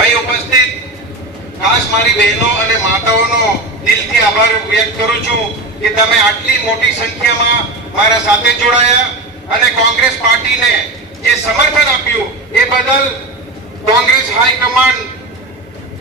અહીં ઉપસ્થિત. ખાસ મારી બહેનો અને માતાઓનો દિલથી આભાર વ્યક્ત કરું છું કે તમે આટલી મોટી સંખ્યામાં મારા સાથે જોડાયા અને કોંગ્રેસ પાર્ટીને જે સમર્થન આપ્યું એ બદલ કોંગ્રેસ હાઈકમાન્ડ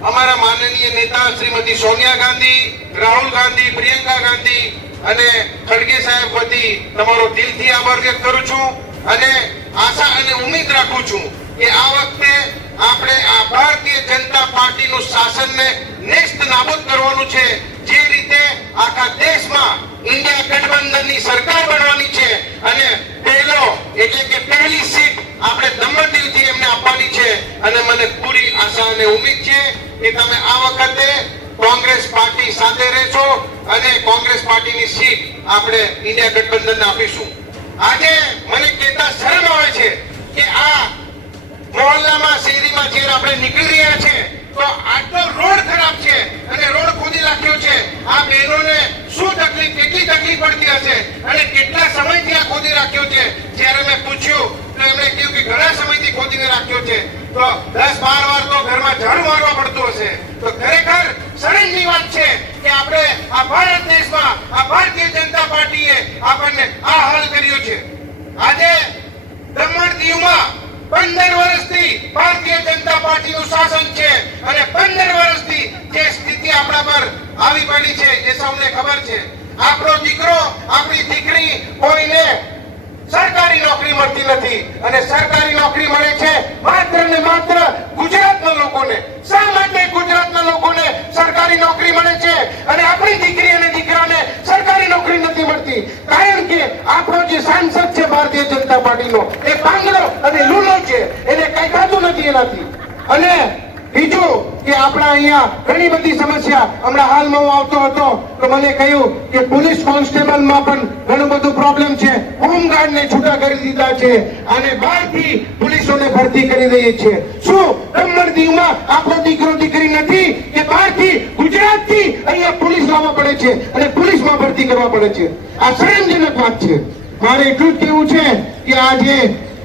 અમારા માનનીય નેતા શ્રીમતી સોનિયા ગાંધી, રાહુલ ગાંધી, પ્રિયંકા ગાંધી અને ખડગે સાહેબ વતી તમારો દિલથી આભાર વ્યક્ત કરું છું અને આશા અને ઉમેદ રાખું છું કે આ વખતે આપણે આ ભારતીય જનતા પાર્ટીનું શાસનને નેસ્ત નાબૂદ કરવાનું છે. જે રીતે આખા દેશમાં ઇન્ડિયા ગઠબંધનની સરકાર બનવાની છે અને પહેલો એટલે કે પહેલી સીટ આપણે દમણ દિલથી એમને આપવાની છે. અને મને પૂરી આશા અને ઉમ્મીદ છે કે તમે આ વખતે કોંગ્રેસ પાર્ટી સાથે રહેશો અને કોંગ્રેસ પાર્ટીની સીટ આપણે ઇન્ડિયા ગઠબંધનને આપીશું. આજે મને કહેતા શરમ આવે છે કે આ આપણે નીકળી રહ્યા છે, તો આટલો રોડ ખરાબ છે અને રોડ ખોદી નાખ્યો છે. આ બહેનોને શું તકલીફ, કેટલી તકલીફ પડતી હશે? અને કેટલા સમયથી આ ખોદી રાખ્યો છે? જ્યારે મેં પૂછ્યું, તો એમણે કહ્યું કે ઘણા સમયથી ખોદીને રાખ્યો છે. તો દસ બાર વાર તો ઘરમાં ઝાડુ મારવા પડતું હશે. તો ખરેખર સરળની વાત છે કે આપણે આ ભારત દેશમાં, આ ભારતીય જનતા પાર્ટીએ આપણને આ હાલ કર્યો છે. આજે દમણ દીવમાં પંદર વર્ષથી ભારતીય જનતા પાર્ટીનું શાસન છે અને પંદર વર્ષથી જે સ્થિતિ આપણા પર આવી પડી છે એ સૌને ખબર છે. આપણો દીકરો, આપણી દીકરી કોઈને સરકારી નોકરી મળતી નથી અને સરકારી નોકરી મળે છે માત્ર ને માત્ર ગુજરાતના લોકોને. શા માટે ગુજરાતના લોકોને સરકારી નોકરી મળે છે અને આપણી દીકરી અને દીકરાને સરકારી નોકરી નથી મળતી? કારણ કે આપણો જે સાંસદ છે ભારતીય જનતા પાર્ટીનો, એ પાંગડો અને લૂલો છે એને કઈ એનાથી અને બીજું કે આપણા અહીંયા ઘણી બધી સમસ્યા હમણાં હાલમાં હું આવતો હતો તો મને કહ્યું કે પોલીસ કોન્સ્ટેબલમાં પણ ઘણું બધું પ્રોબ્લેમ છે. હોમગાર્ડને છૂટા કરી દીધા છે અને બહારથી પોલીસોને ભરતી કરી રહી છે. શું દમણ દીવમાં આપણો દીકરો દીકરી નથી કે બહારથી ગુજરાતથી અહીંયા પોલીસ લાવવા પડે છે અને પોલીસમાં ભરતી કરવા પડે છે? આ શરમજનક વાત છે. મારે એટલું જ કહેવું છે કે આજે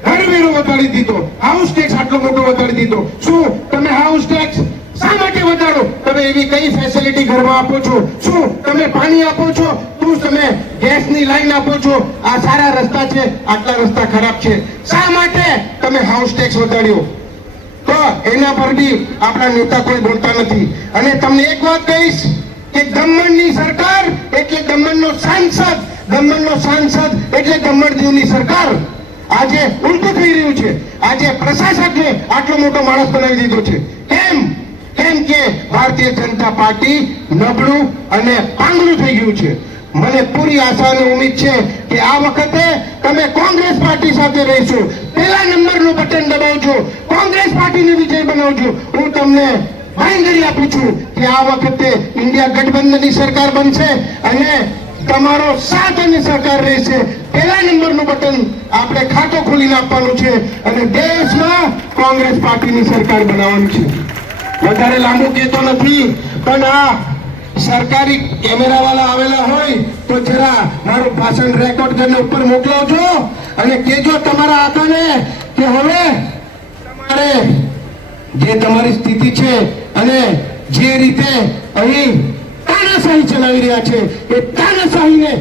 ઘરવેરો વધારી દીધો. હાઉસ ટેક્સ આટલો મોટો વધારી દીધો. શું? તમે હાઉસ ટેક્સ શા માટે વધારો? તમે એવી કઈ ફેસિલિટી ઘરમાં આપો છો? શું? તમે પાણી આપો છો? શું તમે ગેસની લાઈન આપો છો? આ સારા રસ્તા છે, આટલા રસ્તા ખરાબ છે. શા માટે તમે હાઉસ ટેક્સ વધાર્યો? તો એના પર બી આપણા નેતા કોઈ બોલતા નથી. અને તમને એક વાત કહીશ કે દમણની સરકાર એટલે દમણનો સાંસદ. દમણનો સાંસદ એટલે દમણ દીવની સરકાર. આજે ઉલટું થઈ રહ્યું છે. આજે પ્રશાસકને આટલો મોટો માણસ બનાવી દીધો છે. કેમ? કેમ કે ભારતીય જનતા પાર્ટી નબળું અને પાંગલું થઈ ગયું છે. મને પૂરી આશા અને ઉમ્મીદ છે કે આ વખતે તમે કોંગ્રેસ પાર્ટી સાથે રહેશો. પહેલા નંબરનું બટન દબાવજો. કોંગ્રેસ પાર્ટીને વિજય બનાવજો. હું તમને બાંયધરી આપું છું કે આ વખતે ઇન્ડિયા ગઠબંધનની સરકાર બનશે અને તમારો સાથ અને સહકાર રહેશે. પહેલા નંબરનું બટન આપણે ખાતો ખોલીને આપવાનું છે અને દેશમાં કોંગ્રેસ પાર્ટીની સરકાર બનાવવાની છે. વધારે લાંબુ કહેતો નથી, પણ આ સરકારી કેમેરા વાળા આવેલા હોય તો જરા મારું ભાષણ રેકોર્ડ કરીને ઉપર મોકલાવજો અને કેજો તમારા આકાને કે હવે તમારે જે તમારી સ્થિતિ છે અને જે રીતે અહીં તાનાશાહી ચલાવી રહ્યા છે. એ તાનાશાહીને